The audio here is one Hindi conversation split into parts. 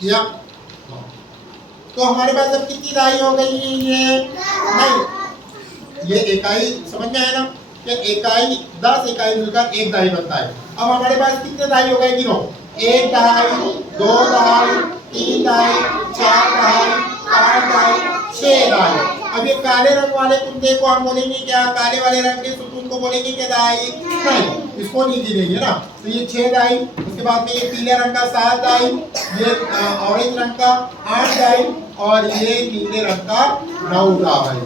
किया। तो हमारे पास अब कितनी दाई हो गई है ये? नहीं, ये इकाई समझ में आया ना कि इकाई 10 इकाई मिलकर एक दाई बनता है। अब हमारे पास कितने दाई हो गए गिनो? 1 दाई, 2 दाई, 3 दाई, 4 दाई, 5 दाई, 6 दाई। अब ये काले रंग वाले कुत्ते को हम बोलेंगे क्या? काले वाले रंग के सुतून को बोलेंगे क्या दाई? नहीं, इसको नहीं गिनेंगे ना। तो ये 6 दाई, उसके बाद में ये पीले रंग का 7 दाई, ये ऑरेंज रंग का 8 दाई और ये नीले रंग का 9 दाई।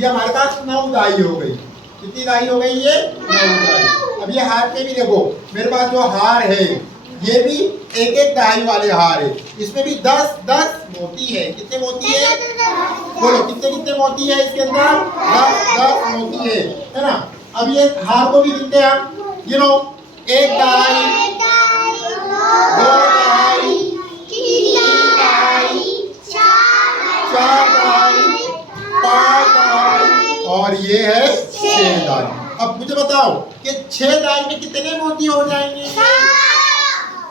ये हमारे पास 9 दाई हो गई। कितनी दाई हो गई ये? 9 दाई। अब ये हार पे भी देखो, मेरे पास जो हार है ये भी एक एक दाई वाले हार है। इसमें भी 10-10 मोती है। कितने मोती है? बोलो कितने कितने मोती है इसके अंदर? 10-10 मोती है ना। अब ये हार को भी गिनते हैं हम। गिनो, 1 दाई, 2 दाई, 3 दाई, 4 दाई, 5 दाई और ये है 6 दाई। अब मुझे बताओ कि 6 दाई में कितने मोती हो जाएंगे?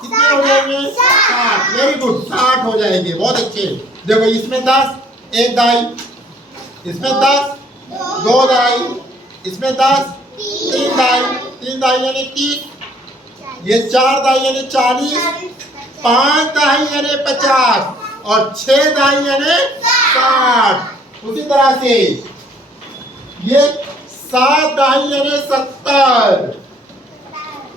कितने हो जाएंगे? 60। वेरी गुड, 60 हो जाएंगे। बहुत अच्छे। देखो इसमें 10, 1 दाई, इसमें 10, 2 दाई, इसमें 10, 3 दाई, 3 दाई यानी 30, ये 4 दाई यानी 40, 5 दाई यानी 50 और 6 दाई यानी 60। उसी तरह से ये 7 दाई यानी 70,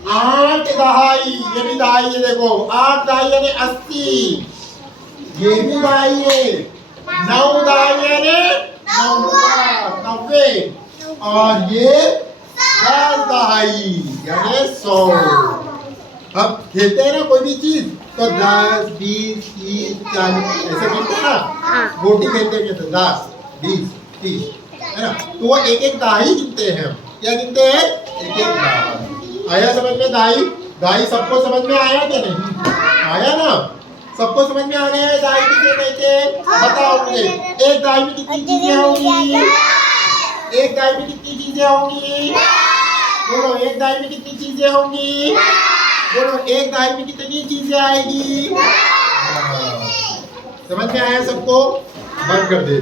8 दहाई, ये भी दहाई है देखो, 8 दहाई यानी 80, ये भी दहाई है, 9 दहाई यानी 90 और ये 10 दहाई यानी 100। अब खेलते हैं ना कोई भी चीज तो 10, 20, 30, 40 ऐसे खेलते हैं ना। गोटी खेलते हैं तो 10, 20, 30 है ना। तो वो एक एक दहाई गिनते हैं। क्या गिनते हैं? एक एक दहाई। आया समझ में? दाई दाई सबको समझ में आया कि नहीं? आया ना? सबको समझ में आ गया है दाई किसे कहते हैं? बताओ मुझे, एक दाई में कितनी चीजें होंगी? एक दाई में कितनी चीजें होंगी? बोलो, एक दाई में कितनी चीजें होंगी? बोलो, एक दाई में कितनी चीजें आएगी? समझ में आया सबको? बंद कर दे।